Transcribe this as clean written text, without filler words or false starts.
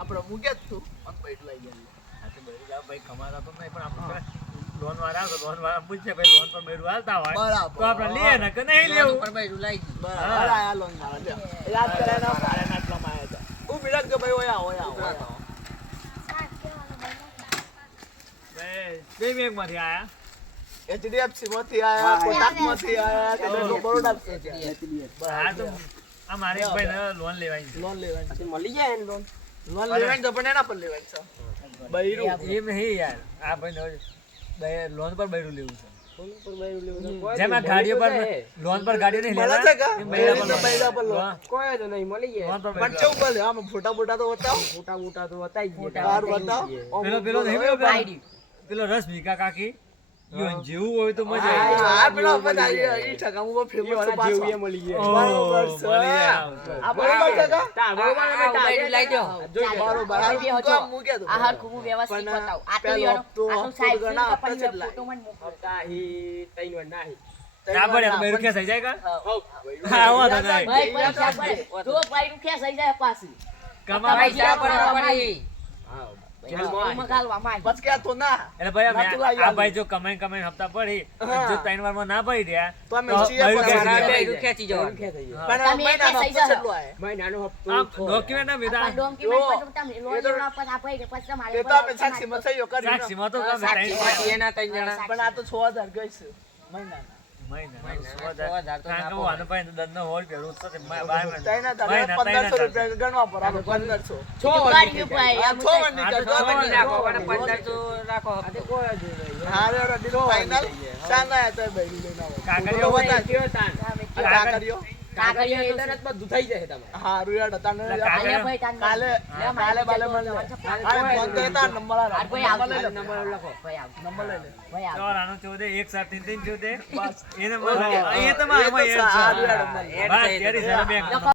આપણે મૂકે જ તું અને બૈરું લઈ ગયા આ તો બૈરું લાવ ભાઈ કમાતા તો નહીં પણ આપણે લોન વાળા તો લોન વાળા પૂછે ભાઈ લોન પર બૈરું હાલતા હોય તો આપણે લઈએ ને કે નહીં લેવું પર બૈરું લઈ ગયું બરાબર આ લોન વાળા છે યાદ કરે ના ભાડે ના આટલામાં આવ્યા હતા હું બિરાજ કે ભાઈ ઓયા ઓયા બે બેંક માંથી આયા HDFC માંથી આયા કોટક માંથી આયા કે બરોડા હા તો આ મારે એક ભાઈ લોન લેવાની છે લોન લેવાની પછી મળી જાય ને લોન લોન લેવાની તો પણ એના પર લેવાની છે બૈરું એમ નહીં યાર આ ભાઈ લોન પર બૈરું લેવું છે લોન પર બૈરું લેવું તો કોઈ જેમ આ ગાડીઓ પર લોન પર ગાડીઓ નહીં મળે લેતા છે કા? એમ બૈરા પર બૈરા પર લોન. કોઈ તો નહીં મળી જાય લોન પર પણ બૈરું. કેવું બોલે આમાં ફોટા ફોટા તો બતાવો મોટા મોટા તો બતાઈ ગયા બાર બતાવો પેલો નહીં પેલો રસ ભીકા કાકી ઈવન જેવું હોય તો મજા આવી જાય. આ પેલો બધા ઈ ઠગામું ફેમસ છે પાછો જેવું એ મળી જાય ઓહ, બરોબર છે. મળી જાય. આ બરોબર છે કા? તા બરોબર અમે આ બૈરું લઈ દો. બરોબર આ આ તો આમ મૂકે તો આ હરખું હું વ્યવસ્થિત પણ બતાવું. આ તો પેલો યાર, હપ્તો આ તો સાહેબ ગણા શું હપ્તા કપાઈને કેટલા? ફોટોમાં જ મોકલો. હપ્તા હી તૈન વાર નાહી ના પડે તો બૈરું ખેંચાઈ જાય કા? હો હા, વાંધો નહીં. ભાઈ પૈસા પડે. જો બૈરું ખેંચાઈ જાય પાછું. કમાવા પૈસા પડે હા બૈરું મગાલવા માંગ. બસ કે તો ના એટલે ભાઈ ના તું લાવી આ ભાઈ જો કમાઈને હપ્તા પડી હા. જો 3 વારમાં ના પડી રહ્યા તો અમે તો છીએ બૈરું પણ ખેંચી સારા જાય. બૈરું ખેંચી જવાનું પણ તમે મહિનાનો એક હપ્તો પૈસા કેટલો આવે ભાઈ નાનો હપ્તો આમ ડોક્યુમેન્ટ ના આ વિધા ડોંકીમાં જો, પછી તમે લોન એ તો- લેવા પછી આપે કે પછી તમારે એ તો અમે સાક્ષીમાં સહીઓ કરી ને. સાક્ષીમાં તો ગમે સાક્ષી ત્રણ બાકી એના તૈન જણા પણ આ તો 6000 ગઈ છે મહિનાના મહિના મહિના. કારણ કે હું આનો ભાઈ દંડ નો હોલ પહેરું તો તે બાર મહિના. તૈના તારે મહિના, 1500 તૈના રૂપિયા ગણવા પર આપણે 1500 છ કર્યું ભાઈ આ આમ 6 થાય. વંડી આ તો કરજો છ વંડી રાખો આપણે અને 1500 રાખો હા રે રે ડીલ ફાઇનલ સાંગા તો બૈરું લઈને આવો કાગળિયો ફોટો હોય. બતાવ. સામે આ કાગળિયો કાગળિયો એટલે જ બધું થઈ જાય તમારે હા રૂયાડ હતા ને એટલે કાગળિયો- ભાઈ તાન કાલે કાલે બાલે મળે આ ફોન કરે તાર નંબર આ આ ભાઈ આવજો. નંબર લઈ લે નંબર લખો ભાઈ આવજો. નંબર લઈ લે ભાઈ આવજો. ચાલ આનો 14 1 7 3 3 14 બસ એને મળે એ તો મારે એ તો એડ છે. આ રૂયાડ નંબર. બસ, ત્યારે છે બેંક.